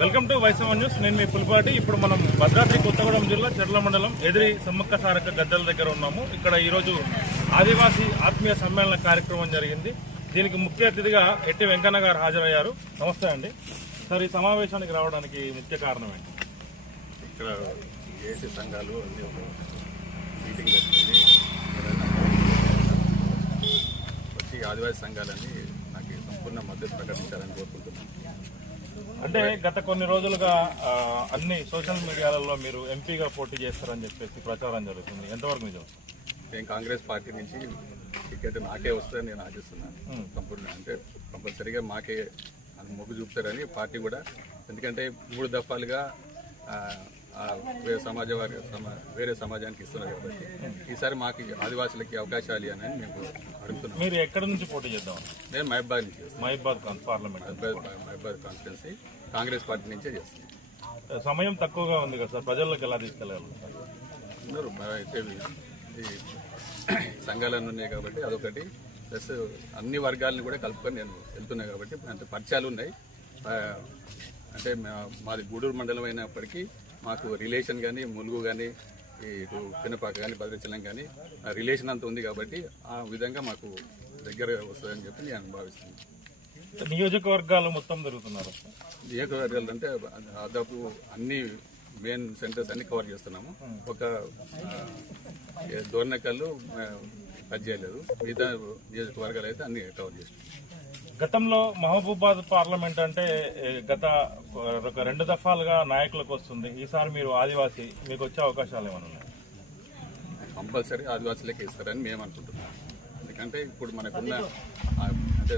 Welcome to వైసవన్ news. నేను మీ పులిపాటి. ఇప్పుడు మనం భద్రాద్రి కొత్తగూడెం జిల్లా చెర్ల మండలం ఎదిరి సమ్మక్క సారక్క గద్దెల దగ్గర ఉన్నాము. ఇక్కడ ఈరోజు ఆదివాసీ ఆత్మీయ సమ్మేళన కార్యక్రమం జరిగింది. దీనికి ముఖ్య అతిథిగా ఎట్టి వెంకన్న గారు హాజరయ్యారు. నమస్తే అండి సార్. ఈ సమావేశానికి రావడానికి ముఖ్య కారణం ఏంటి? ఇక్కడ ఏసీ సంఘాలు అన్ని ఒక మీటింగ్ పెట్టుకుని వచ్చి ఆదివాసీ సంఘాలన్నీ నాకు సంపూర్ణ మద్దతు ప్రకటించాలని కోరుకుంటున్నాను. అంటే గత కొన్ని రోజులుగా అన్ని సోషల్ మీడియాలలో మీరు ఎంపీగా పోటీ చేస్తారని చెప్పేసి ప్రచారం జరుగుతుంది. ఎంతవరకు నిజం? నేను కాంగ్రెస్ పార్టీ నుంచి టికెట్ నాకే వస్తుందని నేను ఆశిస్తున్నాను. సంపూర్ణ అంటే కంపల్సరీగా మాకే మొగ్గు చూపుతారని పార్టీ కూడా. ఎందుకంటే 3 దఫాలుగా వేరే సమాజానికి ఇస్తున్నారు కాబట్టి ఈసారి మాకు ఆదివాసులకి అవకాశాలు అని మేము అడుగుతున్నాం. మీరు ఎక్కడి నుంచి పోటీ చేద్దాం? నేను మహబాద్ నుంచి చేస్తాను. మహబాద్ కాన్స్టిట్యున్సీ కాంగ్రెస్ పార్టీ నుంచే చేస్తాను. సమయం తక్కువగా ఉంది కదా సార్, ప్రజల్లోకి ఎలా తీసుకెళ్ళగలుగుతారు? అందరూ అయితే ఈ సంఘాలన్నీ ఉన్నాయి కాబట్టి అదొకటి, ప్లస్ అన్ని వర్గాలను కూడా కలుపుకొని నేను వెళ్తున్నాను కాబట్టి అంటే పరిచయాలు ఉన్నాయి. అంటే మాది గూడూరు మండలం అయినప్పటికీ మాకు రిలేషన్ కానీ ములుగు కానీ ఇటు పినపాక కానీ భద్రాచలం కానీ రిలేషన్ అంత ఉంది కాబట్టి ఆ విధంగా మాకు దగ్గర వస్తుందని చెప్పి నేను భావిస్తున్నాను. నియోజకవర్గాలు మొత్తం తిరుగుతున్నారు. నియోజకవర్గాలు అంటే దాదాపు అన్ని మెయిన్ సెంటర్స్ అన్ని కవర్ చేస్తున్నాము. ఒక దోర్నకల్లు టచ్ చేయలేదు, మిగతా నియోజకవర్గాలు అయితే అన్ని కవర్ చేస్తున్నాం. గతంలో మహబూబాద్ పార్లమెంట్ అంటే గత 2 దఫాలుగా నాయకులకు వస్తుంది. ఈసారి మీరు ఆదివాసీ, మీకు వచ్చే అవకాశాలు ఏమైనా ఉన్నాయి? కంపల్సరీ ఆదివాసులకే ఇస్తారని మేము అనుకుంటున్నాం. ఎందుకంటే ఇప్పుడు మనకున్న అంటే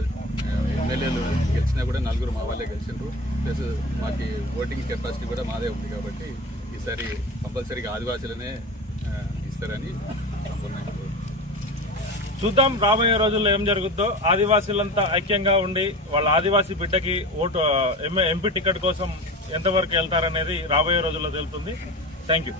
ఎమ్మెల్యేలు గెలిచినా కూడా 4 మా వాళ్ళే గెలిచిండ్రు. ప్లస్ మాకు ఓటింగ్ కెపాసిటీ కూడా మాదే ఉంది కాబట్టి ఈసారి కంపల్సరీగా ఆదివాసులనే ఇస్తారని సంపూర్ణంగా చూద్దాం రాబోయే రోజుల్లో ఏం జరుగుద్దో. ఆదివాసీలంతా ఐక్యంగా ఉండి వాళ్ళ ఆదివాసీ బిడ్డకి ఎంపీ టికెట్ కోసం ఎంతవరకు వెళ్తారనేది రాబోయే రోజుల్లో తెలుస్తుంది. Thank you.